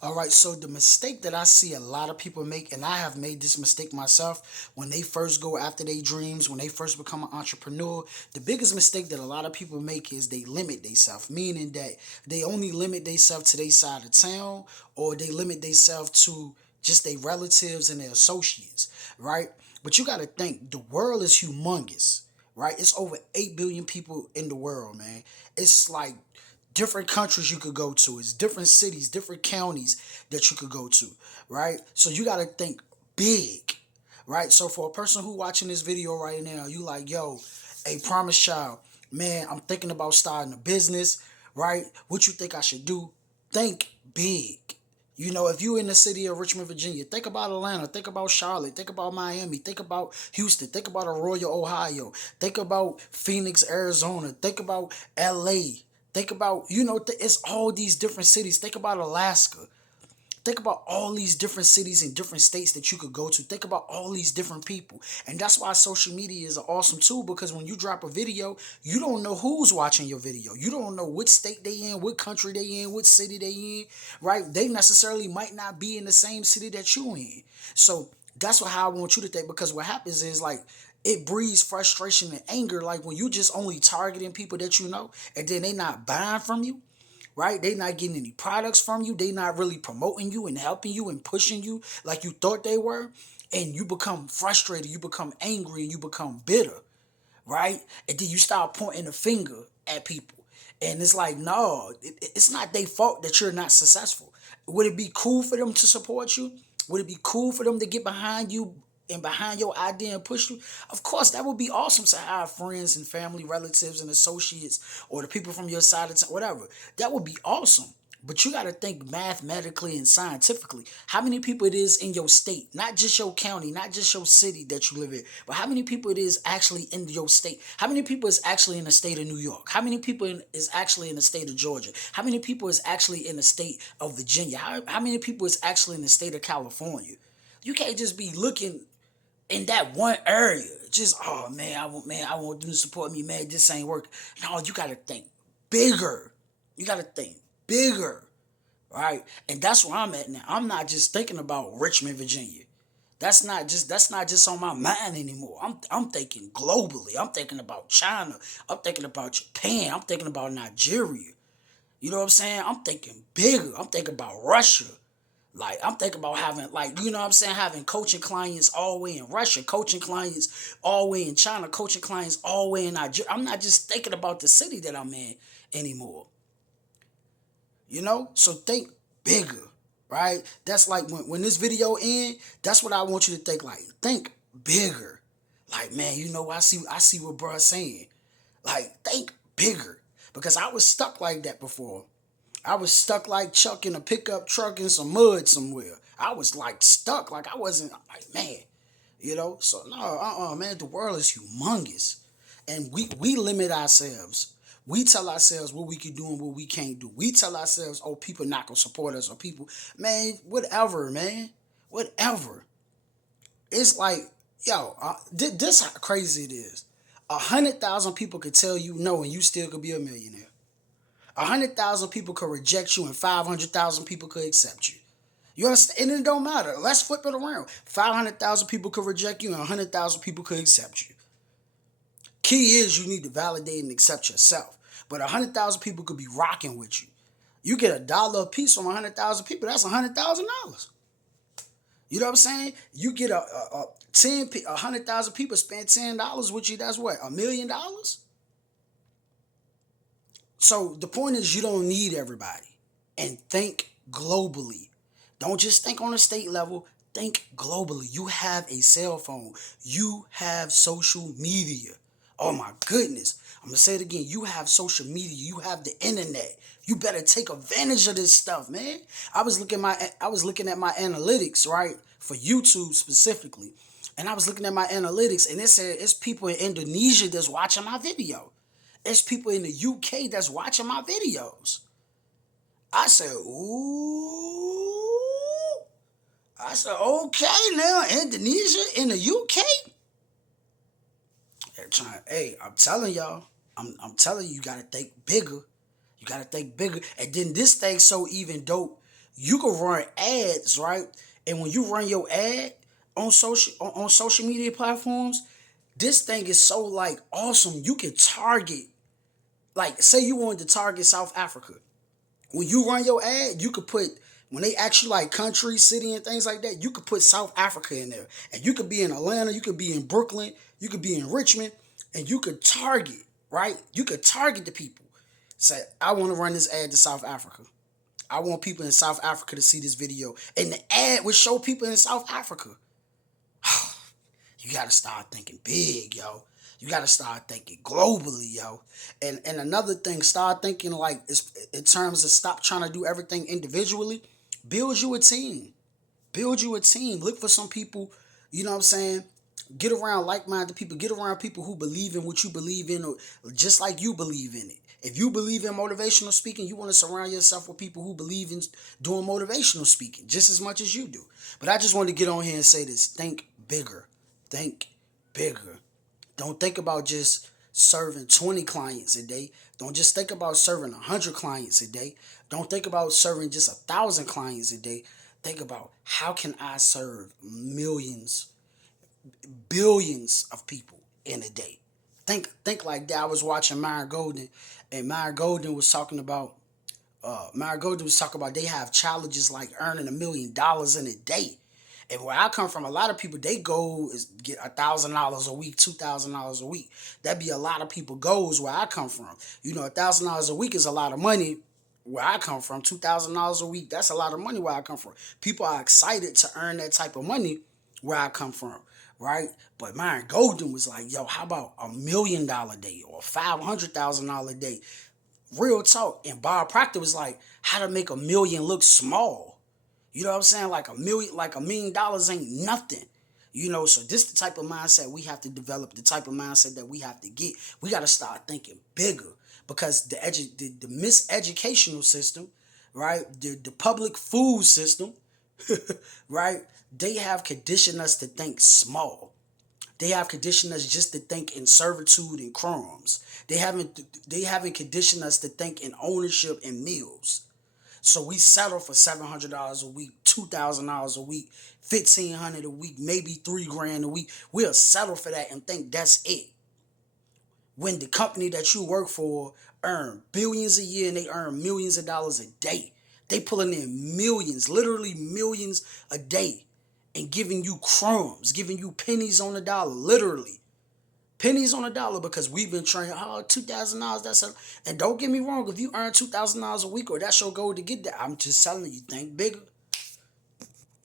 All right, so the mistake that I see a lot of people make, and I have made this mistake myself, when they first go after their dreams, when they first become an entrepreneur, the biggest mistake that a lot of people make is they limit themselves, meaning that they only limit themselves to their side of town, or they limit themselves to just their relatives and their associates, right? But you got to think the world is humongous, right? It's over 8 billion people in the world, man. It's like different countries you could go to. It's different cities, different counties that you could go to, right? So you got to think big, right? So for a person who watching this video right now, you like, yo, a promise child, man, I'm thinking about starting a business, right? What you think I should do? Think big. You know, if you're in the city of Richmond, Virginia, think about Atlanta, think about Charlotte, think about Miami, think about Houston, think about Aurora, Ohio, think about Phoenix, Arizona, think about LA, think about, it's all these different cities. Think about Alaska. Think about all these different cities and different states that you could go to. Think about all these different people. And that's why social media is an awesome tool, because when you drop a video, you don't know who's watching your video. You don't know what state they in, what country they in, what city they in, right? They necessarily might not be in the same city that you in. So that's how I want you to think, because what happens is, like, it breeds frustration and anger, like when you just only targeting people that you know, and then they not buying from you, right? They not getting any products from you. They not really promoting you and helping you and pushing you like you thought they were. And you become frustrated, you become angry, and you become bitter, right? And then you start pointing the finger at people. And it's like, no, it's not their fault that you're not successful. Would it be cool for them to support you? Would it be cool for them to get behind you and behind your idea and push you? Of course, that would be awesome to have friends and family, relatives, and associates, or the people from your side of town, whatever. That would be awesome. But you got to think mathematically and scientifically. How many people it is in your state, not just your county, not just your city that you live in, but how many people it is actually in your state? How many people is actually in the state of New York? How many people is actually in the state of Georgia? How many people is actually in the state of Virginia? How many people is actually in the state of California? You can't just be looking in that one area. Just, oh man, I want them to support me, man. This ain't working. No, you gotta think bigger. You gotta think bigger. Right? And that's where I'm at now. I'm not just thinking about Richmond, Virginia. That's not just on my mind anymore. I'm thinking globally. I'm thinking about China. I'm thinking about Japan. I'm thinking about Nigeria. You know what I'm saying? I'm thinking bigger. I'm thinking about Russia. Like, I'm thinking about having, like, you know what I'm saying, having coaching clients all the way in Russia, coaching clients all the way in China, coaching clients all the way in Nigeria. I'm not just thinking about the city that I'm in anymore. So think bigger, right? That's like when this video end, that's what I want you to think. Like, think bigger. Like, man, I see what bruh's saying. Like, think bigger. Because I was stuck like that before. I was stuck like Chuck in a pickup truck in some mud somewhere. I was like stuck. Like, I wasn't like, man. So no, man, the world is humongous. And we limit ourselves. We tell ourselves what we can do and what we can't do. We tell ourselves, oh, people not gonna support us, or people, man, whatever, man. Whatever. It's like, yo, this how crazy it is. 100,000 people could tell you no and you still could be a millionaire. 100,000 people could reject you and 500,000 people could accept you. You understand? And it don't matter. Let's flip it around. 500,000 people could reject you and 100,000 people could accept you. Key is you need to validate and accept yourself. But 100,000 people could be rocking with you. You get a dollar a piece from 100,000 people. That's $100,000. You know what I'm saying? You get a 100,000 people spend $10 with you. That's what, $1,000,000. So the point is, you don't need everybody, and think globally. Don't just think on a state level. Think globally. You have a cell phone. You have social media. Oh my goodness. I'm going to say it again. You have social media. You have the internet. You better take advantage of this stuff, man. I was looking at my analytics, right? For YouTube specifically. And I was looking at my analytics, and it said it's people in Indonesia that's watching my video. It's people in the UK that's watching my videos. I said, ooh. I said, okay, now Indonesia in the UK. They're trying. Hey, I'm telling y'all. I'm telling you, you gotta think bigger. You gotta think bigger. And then this thing's so even dope. You can run ads, right? And when you run your ad on social media platforms, this thing is so like awesome. You can target, like, say you wanted to target South Africa. When you run your ad, you could put, when they actually like country, city, and things like that, you could put South Africa in there. And you could be in Atlanta, you could be in Brooklyn, you could be in Richmond, and you could target, right? You could target the people. Say, I want to run this ad to South Africa. I want people in South Africa to see this video. And the ad would show people in South Africa. You gotta start thinking big, yo. You gotta start thinking globally, yo. And another thing, start thinking like in terms of stop trying to do everything individually. Build you a team. Build you a team. Look for some people, you know what I'm saying? Get around like-minded people. Get around people who believe in what you believe in, or just like you believe in it. If you believe in motivational speaking, you want to surround yourself with people who believe in doing motivational speaking just as much as you do. But I just wanted to get on here and say this. Think bigger. Think bigger. Don't think about just serving 20 clients a day. Don't just think about serving 100 clients a day. Don't think about serving just 1,000 clients a day. Think about, how can I serve millions, billions of people in a day? Think like that. I was watching Myron Golden, and Myron Golden was talking about they have challenges like earning $1 million in a day. And where I come from, a lot of people, they goal is get $1,000 a week, $2,000 a week. That'd be a lot of people goals where I come from. You know, $1,000 a week is a lot of money where I come from. $2,000 a week, that's a lot of money where I come from. People are excited to earn that type of money where I come from, right? But Myron Golden was like, yo, how about $1 million a day or $500,000 a day? Real talk. And Bob Proctor was like, how to make a million look small. You know what I'm saying? Like $1 million ain't nothing. You know, so this the type of mindset we have to develop, the type of mindset that we have to get. We got to start thinking bigger, because the miseducational system, right? The public food system, right? They have conditioned us to think small. They have conditioned us just to think in servitude and crumbs. They haven't conditioned us to think in ownership and meals. So we settle for $700 a week, $2,000 a week, $1,500 a week, maybe $3,000 a week. We'll settle for that and think that's it. When the company that you work for earn billions a year and they earn millions of dollars a day. They pulling in millions, literally millions a day, and giving you crumbs, giving you pennies on the dollar, literally. Pennies on a dollar, because we've been trained, $2,000, that's and don't get me wrong, if you earn $2,000 a week or that's your goal to get that, I'm just telling you, think bigger.